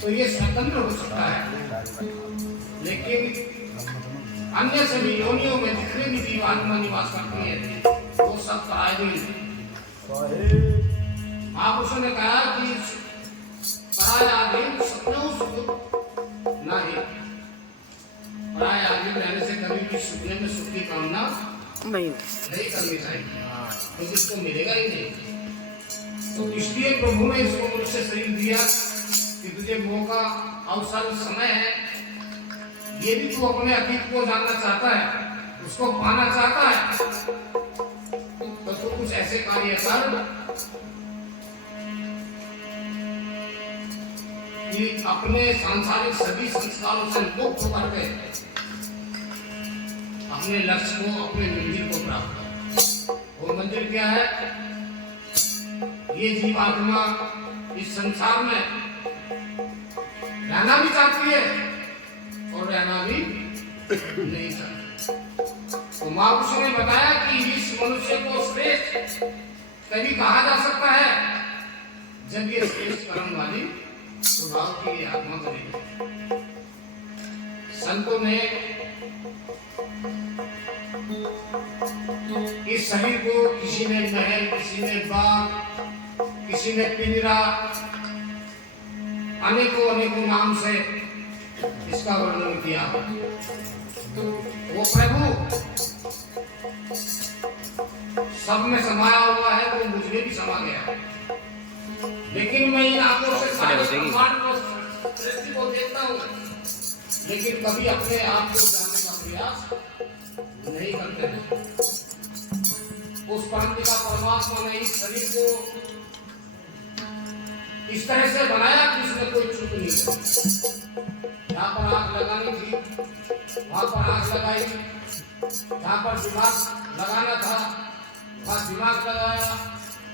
तो ये स्वतंत्र हो सकता है, लेकिन अन्य सभी योनियों में जितने भी जीव आत्मा निवास करती है वो सब परायधीन है। महापुरुषों ने कहा कि परायाधीन सपनों सुख नहीं, परायाधीन रहने से कभी भी सुखने में सुख की कामना नहीं करनी चाहिए, तो इसको मिलेगा ही नहीं। तो इसलिए प्रभु ने इसको मनुष्य शरीर दिया कि तुझे मौका, अवसर, समय है, ये भी तू अपने अतीत को जानना चाहता है, उसको पाना चाहता है, तो तू कुछ ऐसे कार्य कर कि अपने सांसारिक सभी संस्कारों से मुक्त करके अपने लक्ष्य को, अपने मंदिर को प्राप्त कर। वो मंदिर क्या है? ये जीवात्मा इस संसार में रहना भी चाहती है और रहना भी नहीं चाहती। तो महापुरुषों ने बताया कि इस मनुष्य को श्रेष्ठ तभी कहा जा सकता है जब ये श्रेष्ठ कर्म वाली स्वभाव की आत्मा बनेगी। संतों ने इस शरीर को, किसी ने महल, किसी ने बाग, किसी ने पिंजरा, अनेकों अनेकों नाम से इसका वर्णन किया। वो प्रभु सब में समाया हुआ है, वो मुझे भी समा गया, लेकिन मैं इन आंखों से सारे ब्रह्मांड को, सृष्टि को देखता हूँ, लेकिन कभी अपने आप को जानने का प्रयास नहीं करते हैं। उस परमपिता परमात्मा ने इस शरीर को इस तरह से बनाया कि उसमें कोई चूक नहीं। जहाँ पर आग लगानी थी वहां पर आग लगाई, जहाँ पर दिमाग लगाना था वहां दिमाग लगाया,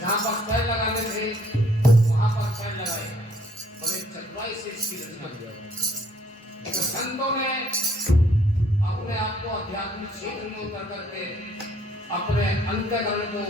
जहाँ पर पैर लगाने थे वहां पर पैर लगाए। बड़े चतुराई से इसकी रचना की। तो संतों ने अपने आप को आध्यात्मिक क्षेत्र में उतर करके अपने अंतःकरण को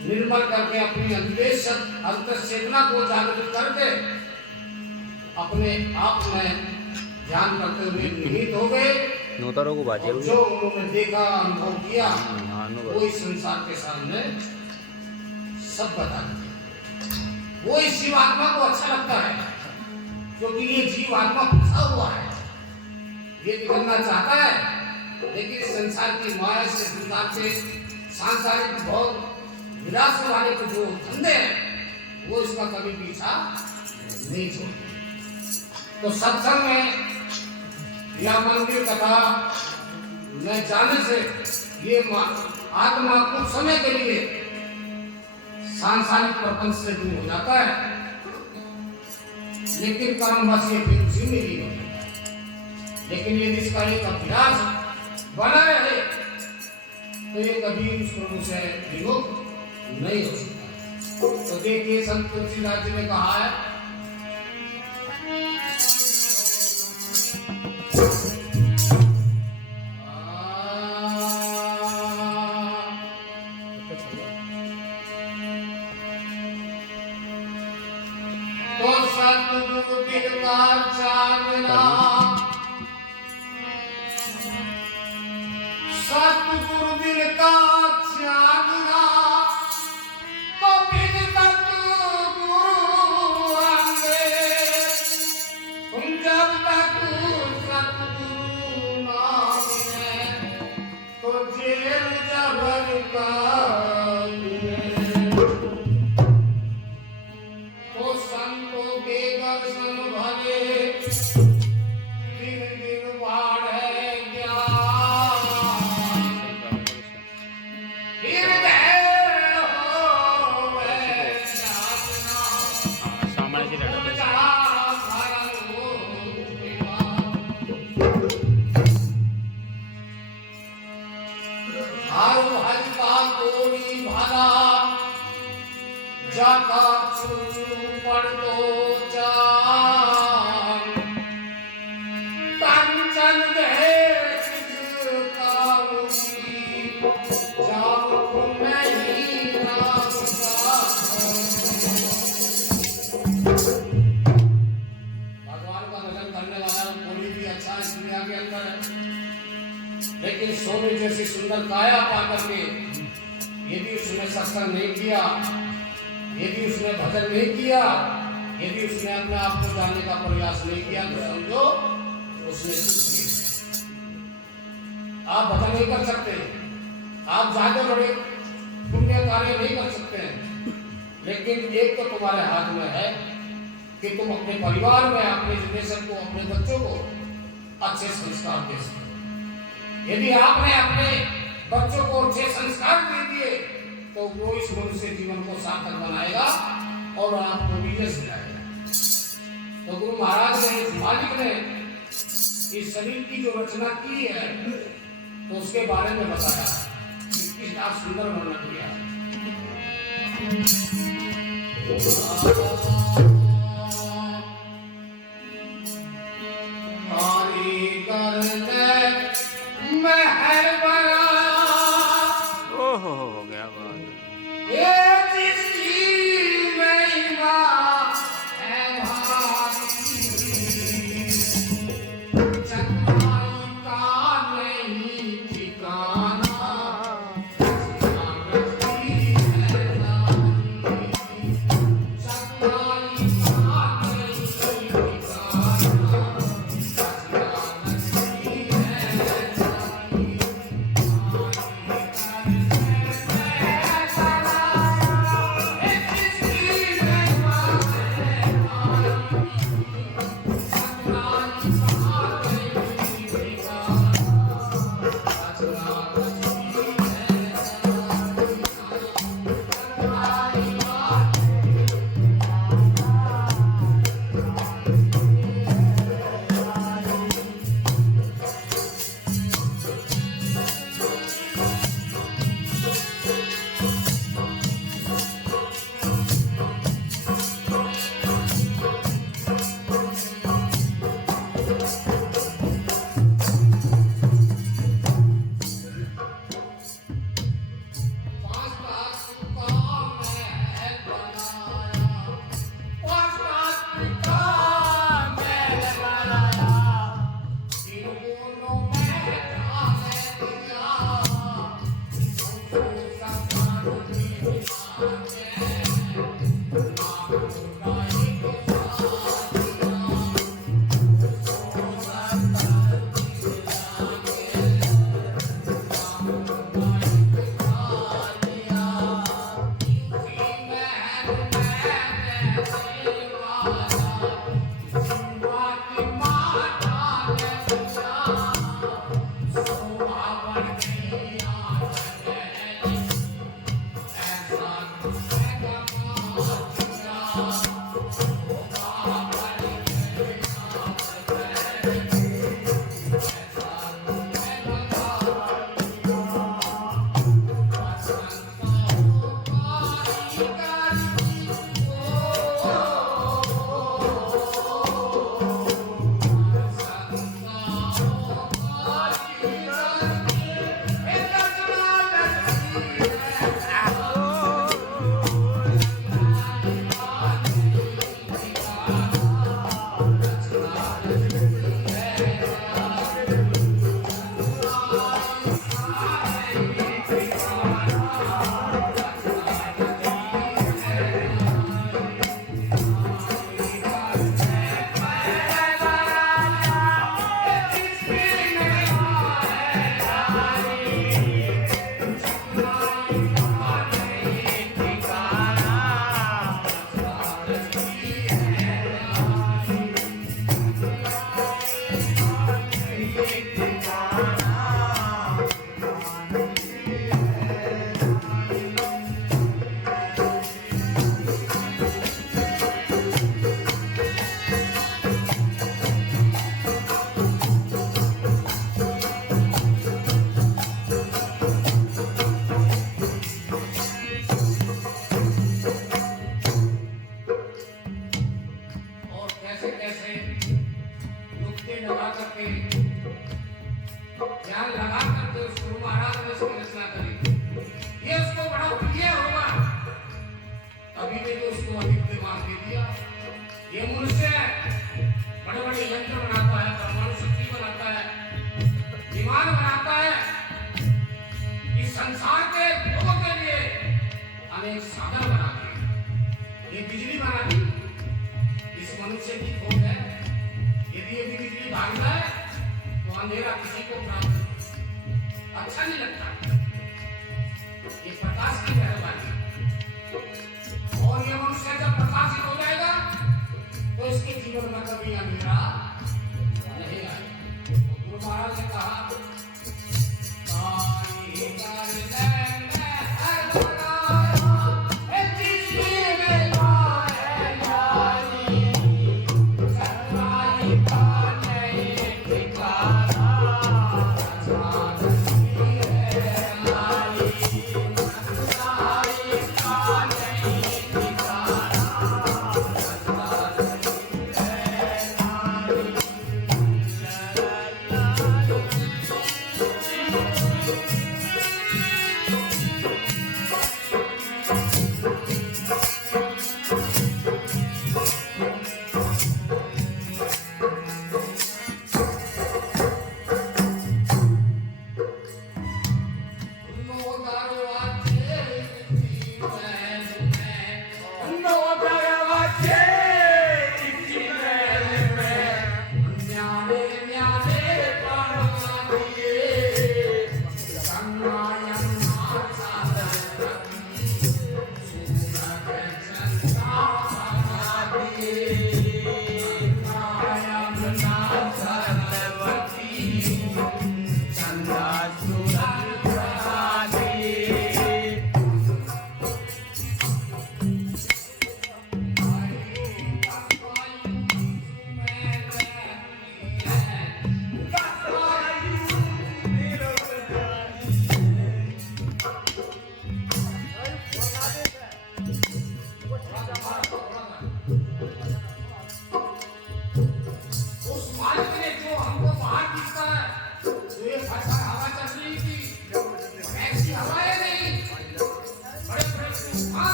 निर्मल करके, अपनी अंतःचेतना को जागृत करके अपने आप में ध्यान करते हुए निहित हो गए। जो उन्होंने देखा, अनुभव किया, वो इस संसार के सामने सब बता दिया। वो इस जीवात्मा को अच्छा लगता है क्योंकि ये जीवात्मा फंसा हुआ है, ये निकलना चाहता है, लेकिन संसार की माया से, संसार के सांसारिक भोग विलास वाले के जो धंधे हैं वो इसका कभी पीछा नहीं छोड़ते। तो सत्संग में या मंदिर कथा में जाने से ये आत्मा कुछ समय के लिए सांसारिक प्रपंच से दूर हो जाता है, लेकिन कर्म बस ये फिर उसी में ही हो जाता है। लेकिन यदि इसका एक अभ्यास बना रहे तो ये कभी उस प्रभु से विमुख नहीं हो सकता। तो देखिए संत तुलसीदास जी ने कहा है, तो सतगुरु दिल का चांदना, सतगुरु दिल का चांदना, तो बिन सतगुरु आंगे, तुम जब तक सतगुरु ना मिले तो जेल जबर का जाका पड़ तो कंचन दे नहीं सुंदर काया पा करके यदि उसने सत्संग नहीं किया, यदि उसने भजन नहीं किया, यदि उसने अपने आप को जानने का प्रयास नहीं किया, तो समझो उसने कुछ नहीं किया। आप भजन नहीं कर सकते, आप ज्यादा बड़े पुण्य कार्य नहीं कर सकते हैं, लेकिन एक तो तुम्हारे हाथ में है कि तुम अपने परिवार में, अपने जनरेशन को, अपने बच्चों को अच्छे संस्कार दे सको। यदि आपने अपने बच्चों को अच्छे संस्कार दे दिए तो वो इस मनुष्य जीवन को सार्थक बनाएगा और आपको विजय दिलाएगा। तो गुरु महाराज ने, इस मालिक ने इस शरीर की जो रचना की है तो उसके बारे में बताया, कितना सुंदर वर्णन किया है। हो गया बात।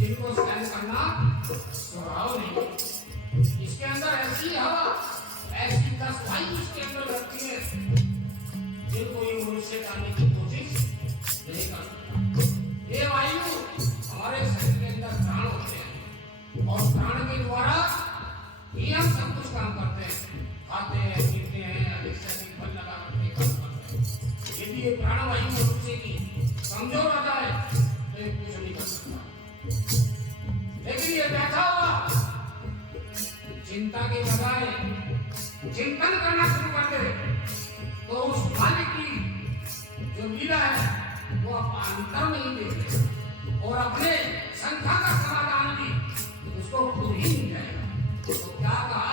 जिनको सहन करना स्वभाव नहीं। इसके अंदर ऐसी हवा, ऐसी दसवाई इसके अंदर लगती है जिनको ये मनुष्य करने की कोशिश नहीं करता। ये वायु हमारे शरीर के अंदर प्राण होते हैं और प्राण के द्वारा ही हम सब कुछ काम करते हैं, खाते हैं, पीते हैं, अधिक से अधिक बल लगा करके काम करते हैं। यदि ये प्राण वायु मनुष्य की कमजोर हो जाए तो ये कुछ नहीं कर सकता। लेकिन ये बैठा हुआ चिंता के बजाय चिंतन करना शुरू कर दे तो उस मालिक की जो लीला है वो अंतर नहीं देते और अपने संख्या का समाधान भी उसको खुद ही मिल जाएगा। तो क्या कहा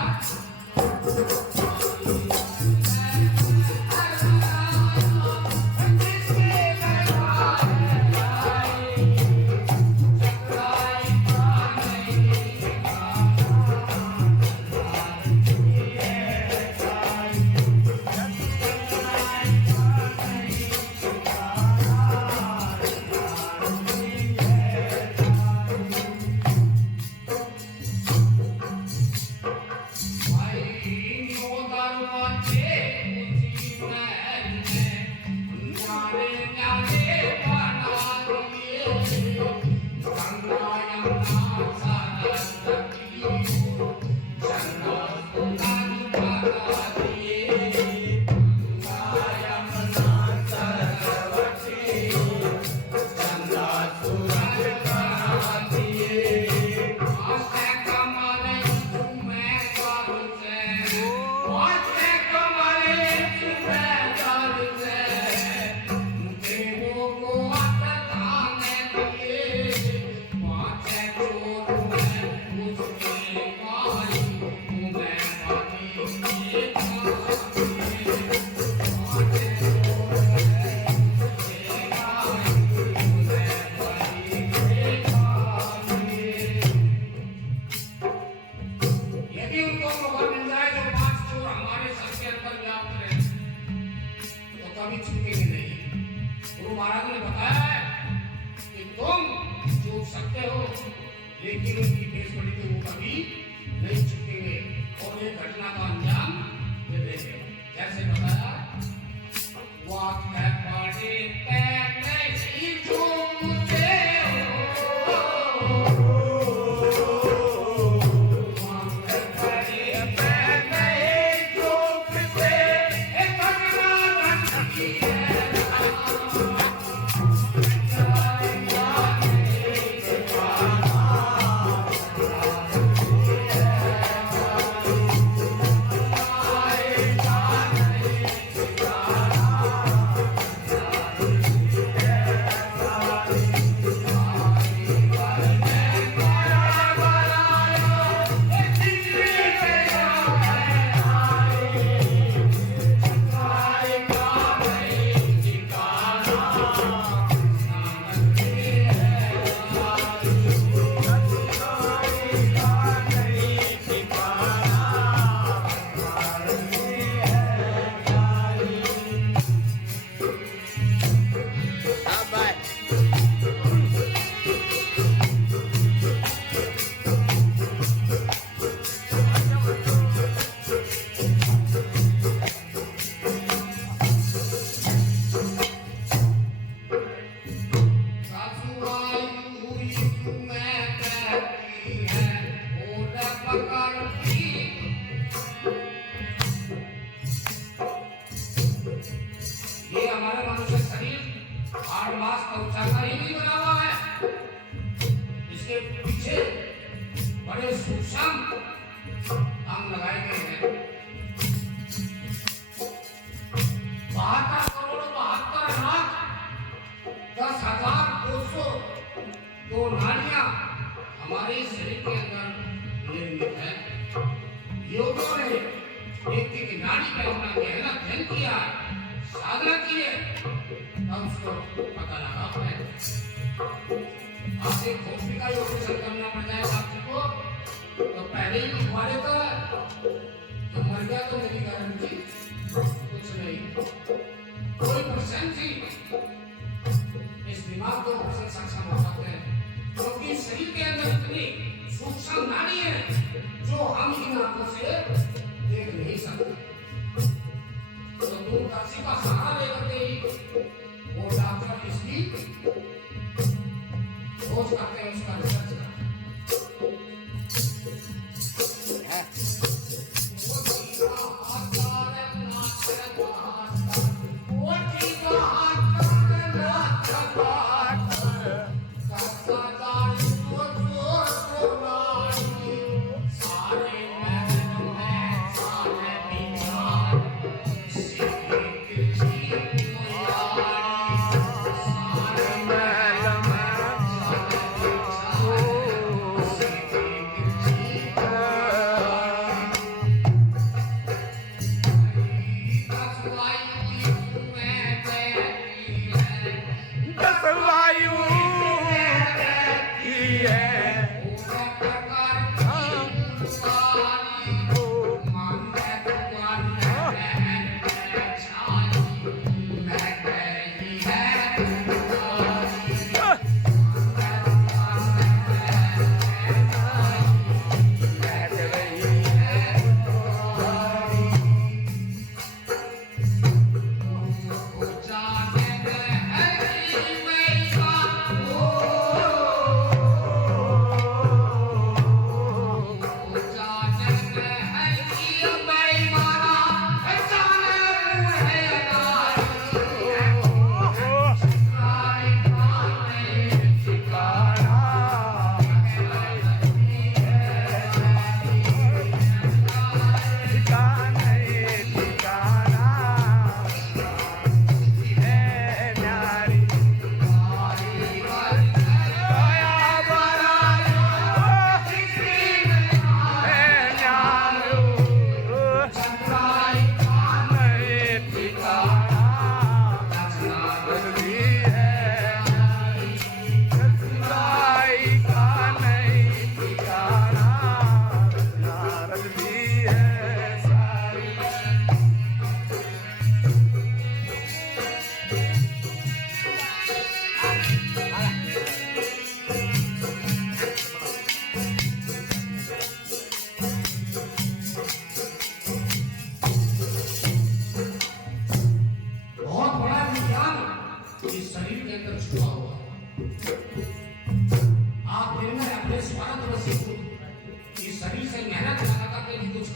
लेकिन उनकी भेष बड़ी तो वो कभी नहीं चुकेंगे और ये घटना का अंजाम दे देंगे। जैसे बताया वाक है पड़े पैर नहीं झूमते मैं कहती है ओढ़ पकड़ती। ये हमारे मनुष्य शरीर 8 मास त्वचा का ही नहीं बना हुआ है, इसके पीछे बड़े सूक्ष्म अंग लगाए गए हैं। 72 करोड़ 72 लाख 10,202 नाड़ियां हमारे शरीर के अंदर निर्मित है। योगियों ने व्यक्ति की नाड़ी का अपना गहरा अध्ययन किया, साधना की है, तब उसको पता लगा है। आपसे खोपड़ी का ऑपरेशन करना पड़ जाएगा आपको, तो पहले ही लिखवा देता है, तो मर गया तो मेरी गारंटी कुछ नहीं। कोई परसेंट ही इस दिमाग को ऑपरेशन सक्षम हो सकते हैं, क्योंकि शरीर के अंदर इतनी सूक्ष्म नाड़ी है जो हम इन आंखों से देख नहीं सकते। तो दूरदर्शी का सहारा लेकर के ही वो डॉक्टर इसकी खोज करते हैं, उसका रिसर्च करते हैं।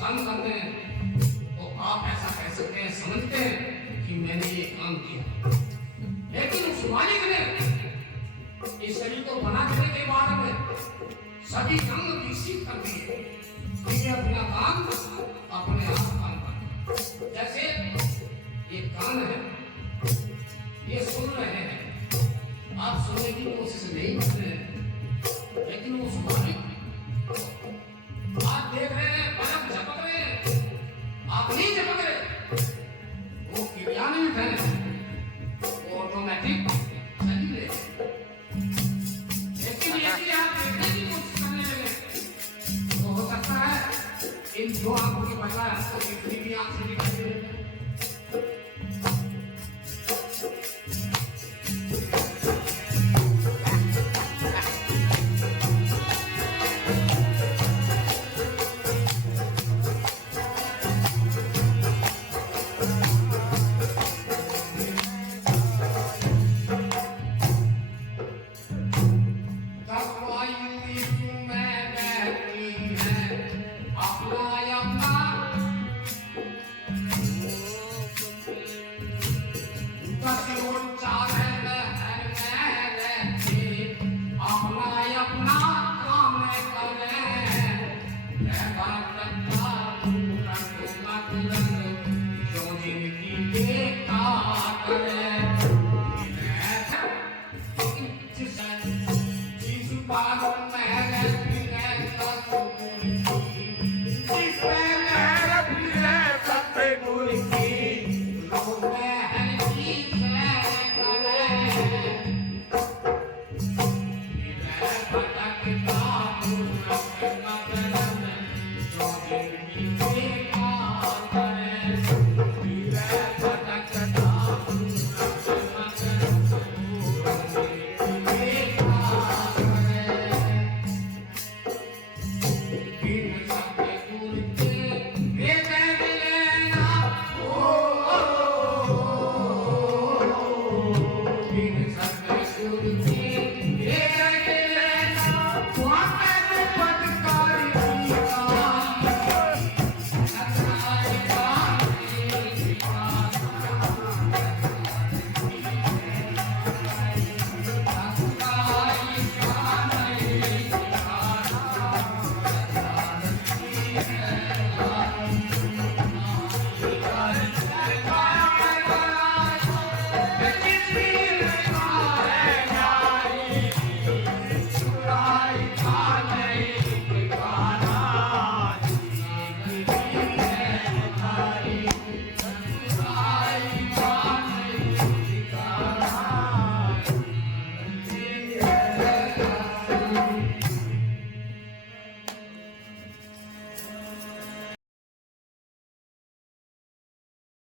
काम करते हैं तो आप ऐसा कह सकते हैं, समझते हैं कि मैंने ये काम किया। लेकिन उस मालिक ने इस शरीर को बना देने के बाद में सभी अंग विकसित कर दिए कि ये अपना काम अपने आप काम कर। जैसे ये कान है, ये सुन रहे हैं, आप सुनने की कोशिश नहीं कर रहे हैं, लेकिन उस मालिक आप देख रहे हैं, बल्ब झपक रहे हैं, आप नहीं झपक रहे, वो क्रियान्वित है, वो ऑटोमेटिक चली रहे। लेकिन यदि आप देखने की कोशिश करने लगे तो हो सकता है इन दो आंखों की बजाय आपको कितनी भी आंख से दिखाई दे रही है। मानो